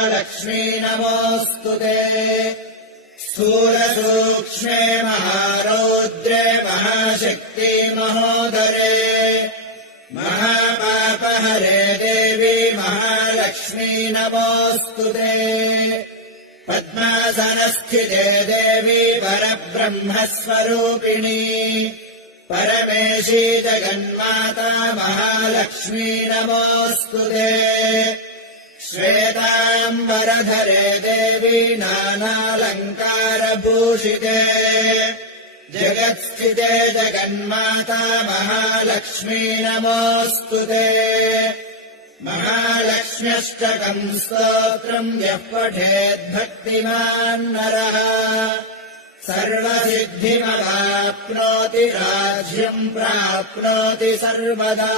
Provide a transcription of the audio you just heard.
लक्ष्मी नमोऽस्तु ते। स्थूलसूक्ष्मे महारौद्रे महाशक्ति महोदरे महापापहरे देवी महालक्ष्मी नमोऽस्तु ते। पद्मासनस्थिते देवी परब्रह्मस्वरूपिणी परमेशी जगन्माता महालक्ष्मी नमोऽस्तु ते। श्वेताम्बरधरे देवी नानालङ्कारभूषिते जगत्स्थिते जगन्माता महालक्ष्मी नमोऽस्तु ते। महालक्ष्म्यष्टकम् स्तोत्रम् यः पठेद्भक्तिमान् नरः सर्वसिद्धिमवाप्नोति राज्यम् प्राप्नोति सर्वदा।